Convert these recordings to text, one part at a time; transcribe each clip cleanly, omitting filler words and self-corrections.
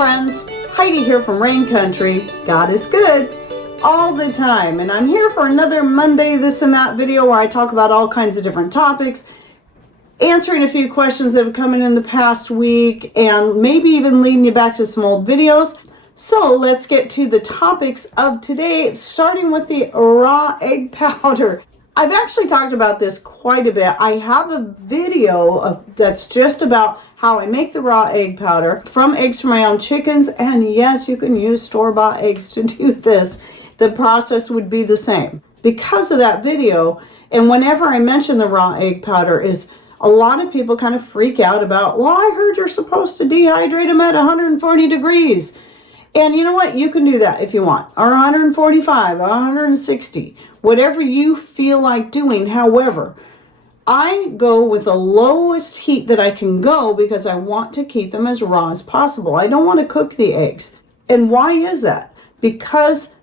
friends, Heidi here from Rain Country. God is good all the time, and I'm here for another Monday this and that video where I talk about all kinds of different topics, answering a few questions that have come in the past week, and maybe even leading you back to some old videos. So let's get to the topics of today, starting with the raw egg powder. I've actually talked about this quite a bit. I have a video that's just about how I make the raw egg powder from eggs from my own chickens. And yes, you can use store-bought eggs to do this. The process would be the same. Because of that video, and whenever I mention the raw egg powder, is a lot of people kind of freak out about, well, I heard you're supposed to dehydrate them at 140 degrees. And you know what? You can do that if you want, or 145, or 160, whatever you feel like doing. However, I go with the lowest heat that I can go because I want to keep them as raw as possible. I don't want to cook the eggs. And why is that? Because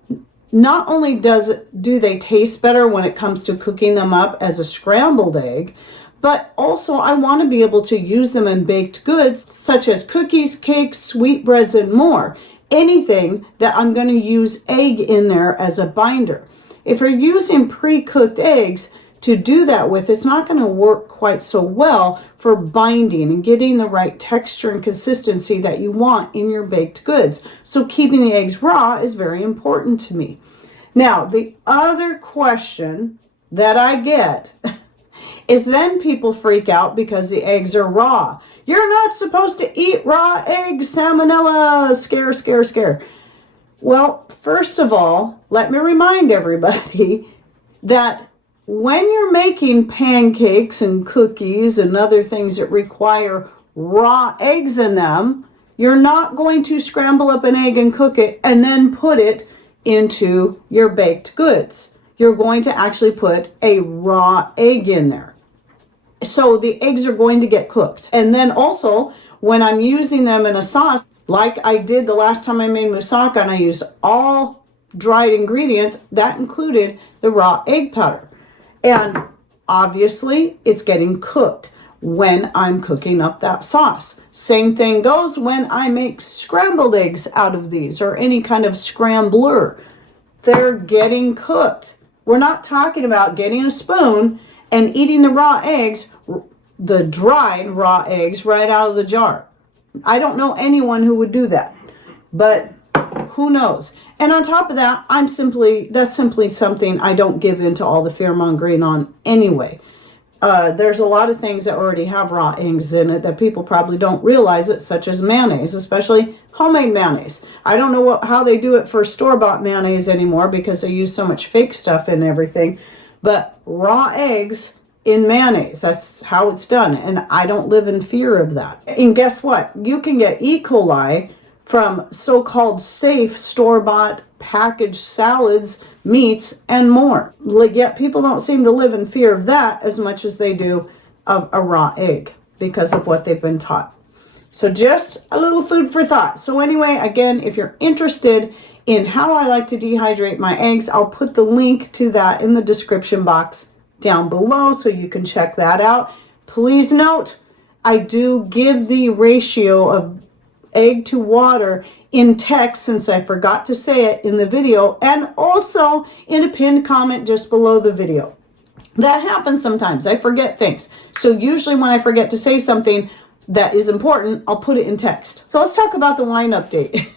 not only do they taste better when it comes to cooking them up as a scrambled egg, but also I want to be able to use them in baked goods such as cookies, cakes, sweetbreads, and more. Anything that I'm going to use egg in there as a binder. If you're using pre-cooked eggs to do that with, it's not going to work quite so well for binding and getting the right texture and consistency that you want in your baked goods. So keeping the eggs raw is very important to me. Now, the other question that I get is then people freak out because the eggs are raw. You're not supposed to eat raw eggs, salmonella, scare, scare, scare. Well, first of all, let me remind everybody that when you're making pancakes and cookies and other things that require raw eggs in them, you're not going to scramble up an egg and cook it and then put it into your baked goods. You're going to actually put a raw egg in there. So the eggs are going to get cooked. And then also, when I'm using them in a sauce, like I did the last time I made moussaka and I used all dried ingredients, that included the raw egg powder. And obviously, it's getting cooked when I'm cooking up that sauce. Same thing goes when I make scrambled eggs out of these or any kind of scrambler. They're getting cooked. We're not talking about getting a spoon and eating the raw eggs, the dried raw eggs, right out of the jar. I don't know anyone who would do that, but who knows? And on top of that, that's simply something I don't give into all the fear-mongering on anyway. There's a lot of things that already have raw eggs in it that people probably don't realize it, such as mayonnaise, especially homemade mayonnaise. I don't know how they do it for store-bought mayonnaise anymore because they use so much fake stuff in everything. But raw eggs in mayonnaise, that's how it's done. And I don't live in fear of that. And guess what? You can get E. coli from so-called safe store-bought packaged salads, meats, and more. Yet people don't seem to live in fear of that as much as they do of a raw egg because of what they've been taught. So just a little food for thought. So anyway, again, if you're interested in how I like to dehydrate my eggs, I'll put the link to that in the description box down below so you can check that out. Please note, I do give the ratio of egg to water in text since I forgot to say it in the video and also in a pinned comment just below the video. That happens sometimes. I forget things. So usually when I forget to say something that is important, I'll put it in text. So let's talk about the wine update.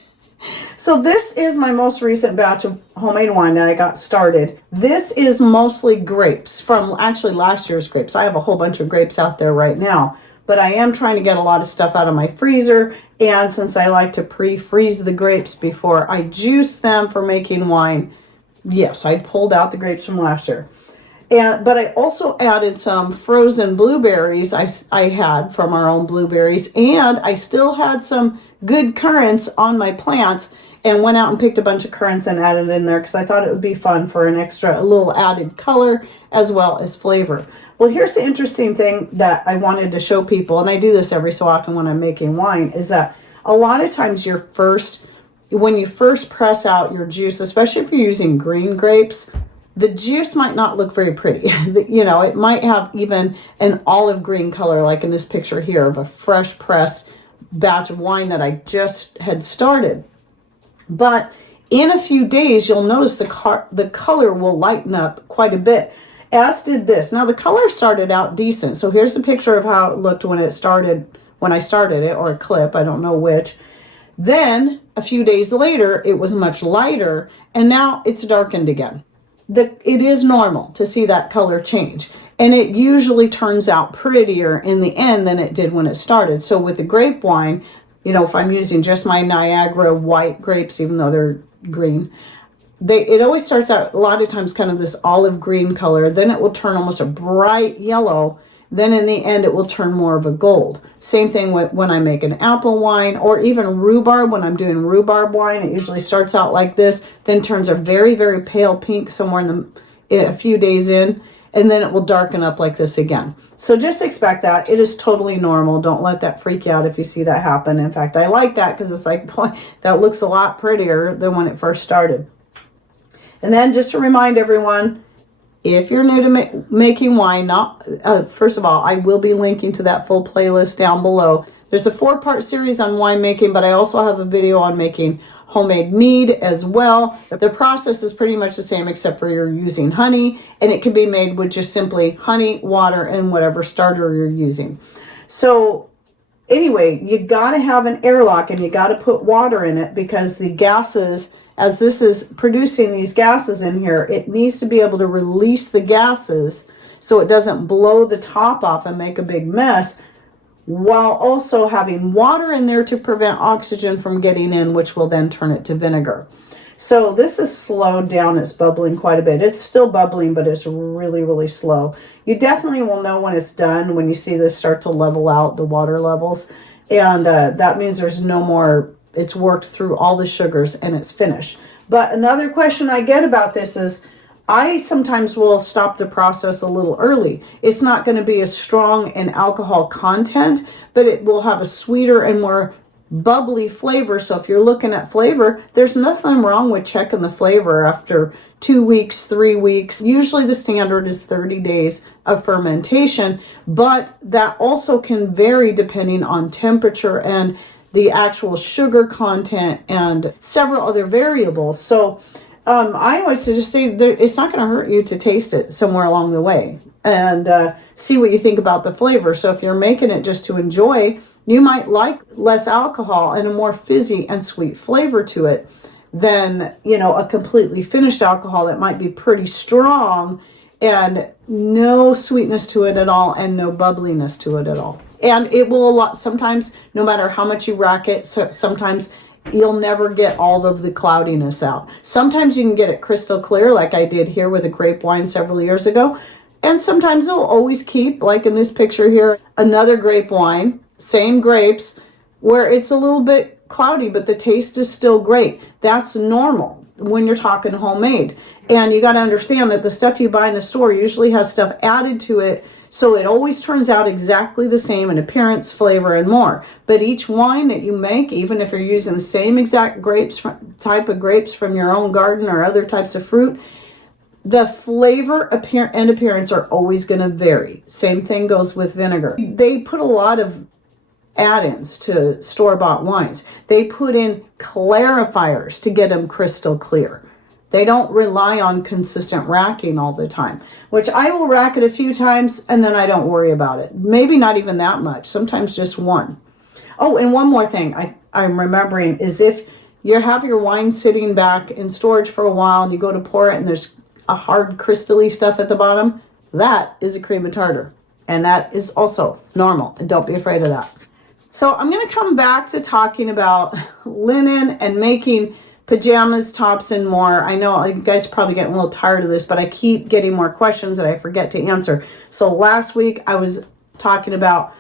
So this is my most recent batch of homemade wine that I got started. This is mostly grapes from actually last year's grapes. I have a whole bunch of grapes out there right now, but I am trying to get a lot of stuff out of my freezer. And since I like to pre-freeze the grapes before I juice them for making wine, yes, I pulled out the grapes from last year. But I also added some frozen blueberries I had from our own blueberries, and I still had some good currants on my plants and went out and picked a bunch of currants and added in there because I thought it would be fun for a little added color as well as flavor. Well, here's the interesting thing that I wanted to show people, and I do this every so often when I'm making wine, is that a lot of times when you first press out your juice, especially if you're using green grapes, the juice might not look very pretty. You know, it might have even an olive green color, like in this picture here of a fresh pressed batch of wine that I just had started. But in a few days, you'll notice the color will lighten up quite a bit, as did this. Now, the color started out decent. So here's the picture of how it looked when I started it, or a clip, I don't know which. Then a few days later, it was much lighter, and now it's darkened again. It is normal to see that color change, and it usually turns out prettier in the end than it did when it started. So with the grape wine, if I'm using just my Niagara white grapes, even though they're green, it always starts out a lot of times kind of this olive green color. Then it will turn almost a bright yellow. Then in the end, it will turn more of a gold. Same thing with when I make an apple wine, or even rhubarb. When I'm doing rhubarb wine, it usually starts out like this, then turns a very, very pale pink somewhere a few days in, and then it will darken up like this again. So just expect that. It is totally normal. Don't let that freak you out if you see that happen. In fact, I like that because it's like, boy, that looks a lot prettier than when it first started. And then just to remind everyone, if you're new to making wine, first of all, I will be linking to that full playlist down below. There's a 4-part series on winemaking, but I also have a video on making homemade mead as well. The process is pretty much the same, except for you're using honey, and it can be made with just simply honey, water, and whatever starter you're using. So anyway, you got to have an airlock, and you got to put water in it, because the gases, as this is producing these gases in here, it needs to be able to release the gases so it doesn't blow the top off and make a big mess, while also having water in there to prevent oxygen from getting in, which will then turn it to vinegar. So this is slowed down. It's bubbling quite a bit. It's still bubbling, but it's really, really slow. You definitely will know when it's done when you see this start to level out, the water levels. And that means there's no more, it's worked through all the sugars and it's finished. But another question I get about this is, I sometimes will stop the process a little early. It's not going to be as strong in alcohol content, but it will have a sweeter and more bubbly flavor. So if you're looking at flavor, there's nothing wrong with checking the flavor after 2 weeks, 3 weeks. Usually the standard is 30 days of fermentation, but that also can vary depending on temperature and the actual sugar content and several other variables. So I always just say it's not going to hurt you to taste it somewhere along the way and see what you think about the flavor. So if you're making it just to enjoy, you might like less alcohol and a more fizzy and sweet flavor to it than, a completely finished alcohol that might be pretty strong and no sweetness to it at all and no bubbliness to it at all. And it will sometimes, no matter how much you rack it, sometimes you'll never get all of the cloudiness out. Sometimes you can get it crystal clear, like I did here with a grape wine several years ago. And sometimes it'll always keep, like in this picture here, another grape wine, same grapes, where it's a little bit cloudy, but the taste is still great. That's normal when you're talking homemade. And you got to understand that the stuff you buy in the store usually has stuff added to it, so it always turns out exactly the same in appearance, flavor, and more. But each wine that you make, even if you're using the same exact type of grapes from your own garden or other types of fruit, the flavor and appearance are always going to vary. Same thing goes with vinegar. They put a lot of add-ins to store-bought wines. They put in clarifiers to get them crystal clear. They don't rely on consistent racking all the time, which I will rack it a few times and then I don't worry about it. Maybe not even that much, sometimes just one. Oh, and one more thing I'm remembering is if you have your wine sitting back in storage for a while and you go to pour it and there's a hard crystally stuff at the bottom, that is a cream of tartar. And that is also normal, and don't be afraid of that. So I'm going to come back to talking about linen and making pajamas, tops, and more. I know you guys are probably getting a little tired of this, but I keep getting more questions that I forget to answer. So last week I was talking about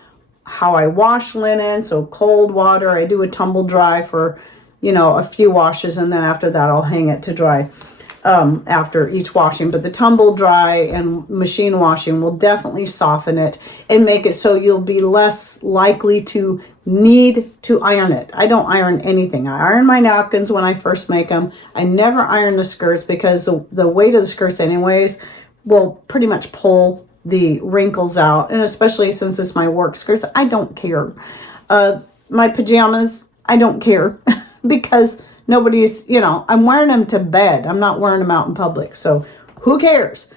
how I wash linen. So cold water, I do a tumble dry for, a few washes, and then after that I'll hang it to dry after each washing. But the tumble dry and machine washing will definitely soften it and make it so you'll be less likely to need to iron it. I don't iron anything. I iron my napkins when I first make them. I never iron the skirts because the weight of the skirts anyways will pretty much pull the wrinkles out. And especially since it's my work skirts, I don't care. my pajamas, I don't care because nobody's, I'm wearing them to bed. I'm not wearing them out in public. So who cares?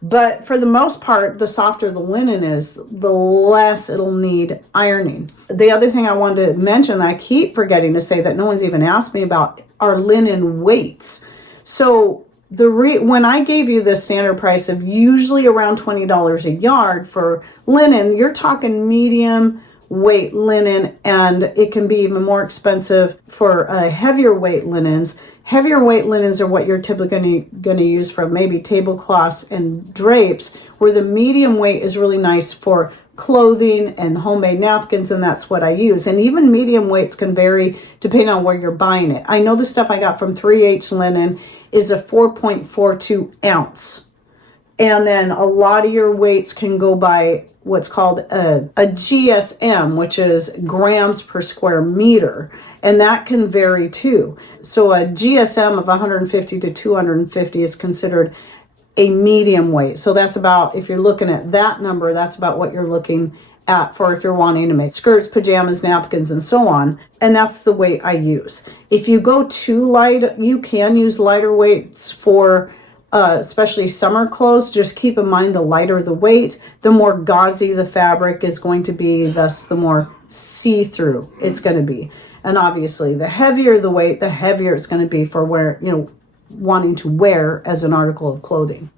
But for the most part, the softer the linen is, the less it'll need ironing. The other thing I wanted to mention that I keep forgetting to say that no one's even asked me about are linen weights. So when I gave you the standard price of usually around $20 a yard for linen, you're talking medium weight linen, and it can be even more expensive for heavier weight linens. Heavier weight linens are what you're typically going to use for maybe tablecloths and drapes, where the medium weight is really nice for clothing and homemade napkins, and that's what I use. And even medium weights can vary depending on where you're buying it. I know the stuff I got from 3H Linen is a 4.42 ounce. And then a lot of your weights can go by what's called a GSM, which is grams per square meter. And that can vary too. So a GSM of 150 to 250 is considered a medium weight. So that's about, if you're looking at that number, that's about what you're looking at for if you're wanting to make skirts, pajamas, napkins, and so on. And that's the weight I use. If you go too light, you can use lighter weights for especially summer clothes. Just keep in mind, the lighter the weight, the more gauzy the fabric is going to be, thus the more see-through it's going to be. And obviously the heavier the weight, the heavier it's going to be for wanting to wear as an article of clothing.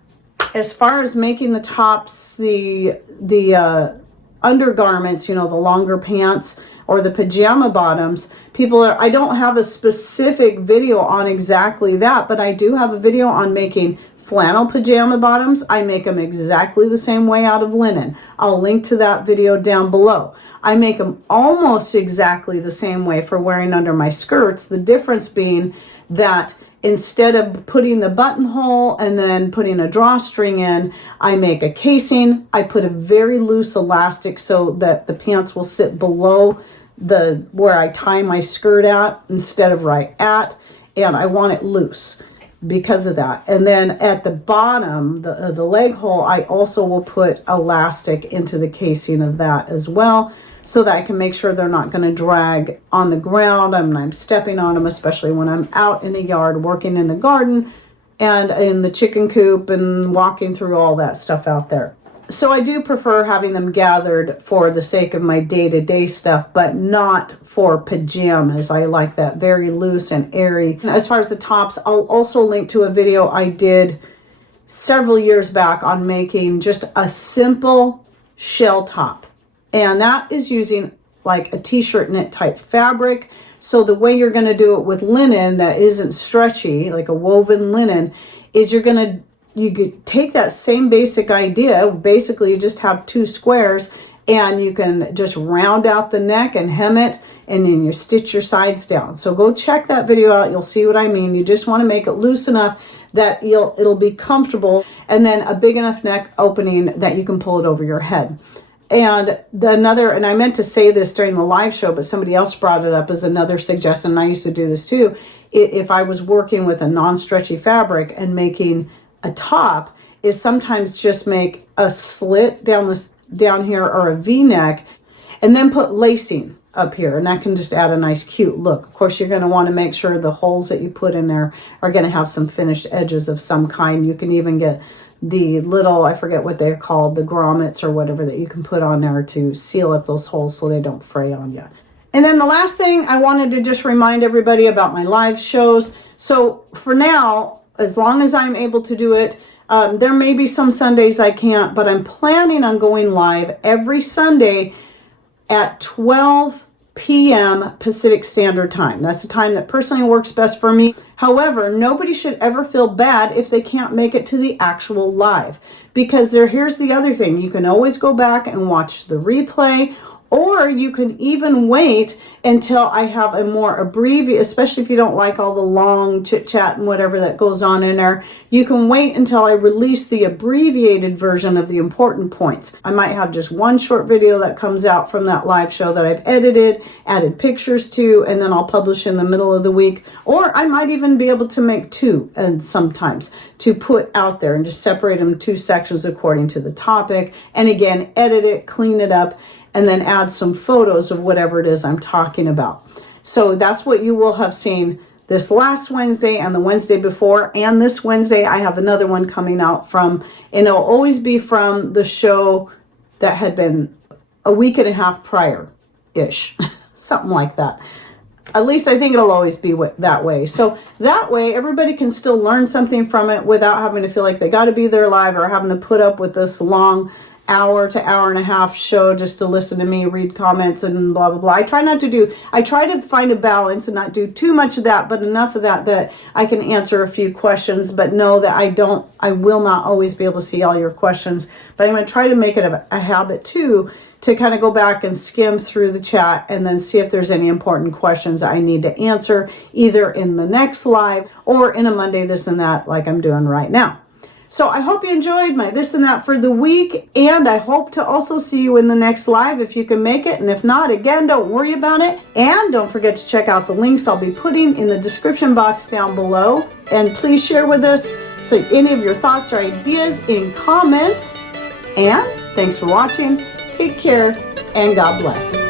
As far as making the tops, the undergarments, the longer pants or the pajama bottoms, I don't have a specific video on exactly that, but I do have a video on making flannel pajama bottoms. I make them exactly the same way out of linen. I'll link to that video down below. I make them almost exactly the same way for wearing under my skirts. The difference being that instead of putting the buttonhole and then putting a drawstring in, I make a casing. I put a very loose elastic so that the pants will sit below where I tie my skirt at instead of right at, and I want it loose because of that. And then at the bottom, the leg hole, I also will put elastic into the casing of that as well, so that I can make sure they're not going to drag on the ground. I'm stepping on them, especially when I'm out in the yard working in the garden and in the chicken coop and walking through all that stuff out there. So I do prefer having them gathered for the sake of my day-to-day stuff, but not for pajamas. I like that very loose and airy. As far as the tops, I'll also link to a video I did several years back on making just a simple shell top. And that is using like a t-shirt knit type fabric. So the way you're going to do it with linen that isn't stretchy, like a woven linen, is you could take that same basic idea. Basically, you just have two squares, and you can just round out the neck and hem it, and then you stitch your sides down. So go check that video out. You'll see what I mean. You just want to make it loose enough that it'll be comfortable, and then a big enough neck opening that you can pull it over your head. And and I meant to say this during the live show, but somebody else brought it up as another suggestion, and I used to do this too. If I was working with a non-stretchy fabric and making a top, is sometimes just make a slit down here or a V-neck, and then put lacing up here, and that can just add a nice cute look. Of course, you're going to want to make sure the holes that you put in there are going to have some finished edges of some kind. You can even get the little, I forget what they're called, the grommets or whatever, that you can put on there to seal up those holes so they don't fray on you. And then the last thing I wanted to just remind everybody about my live shows. So for now, as long as I'm able to do it, there may be some Sundays I can't, but I'm planning on going live every Sunday at 12 p.m. Pacific Standard Time. That's the time that personally works best for me. However, nobody should ever feel bad if they can't make it to the actual live, because here's the other thing. You can always go back and watch the replay, or you can even wait until I have a more abbreviated, especially if you don't like all the long chit chat and whatever that goes on in there. You can wait until I release the abbreviated version of the important points. I might have just one short video that comes out from that live show that I've edited, added pictures to, and then I'll publish in the middle of the week. Or I might even be able to make two, and sometimes to put out there and just separate them in two sections according to the topic. And again, edit it, clean it up, and then add some photos of whatever it is I'm talking about. So that's what you will have seen this last Wednesday and the Wednesday before. And this Wednesday, I have another one coming out from, and it'll always be from the show that had been a week and a half prior-ish, something like that. At least I think it'll always be that way. So that way, everybody can still learn something from it without having to feel like they got to be there live or having to put up with this long hour to hour and a half show just to listen to me read comments and blah, blah, blah. I try to find a balance and not do too much of that, but enough of that I can answer a few questions, but know that I will not always be able to see all your questions. But I'm going to try to make it a habit too, to kind of go back and skim through the chat and then see if there's any important questions I need to answer either in the next live or in a Monday this and that like I'm doing right now. So I hope you enjoyed my this and that for the week, and I hope to also see you in the next live if you can make it. And if not, again, don't worry about it. And don't forget to check out the links I'll be putting in the description box down below. And please share with us any of your thoughts or ideas in comments. And thanks for watching. Take care and God bless.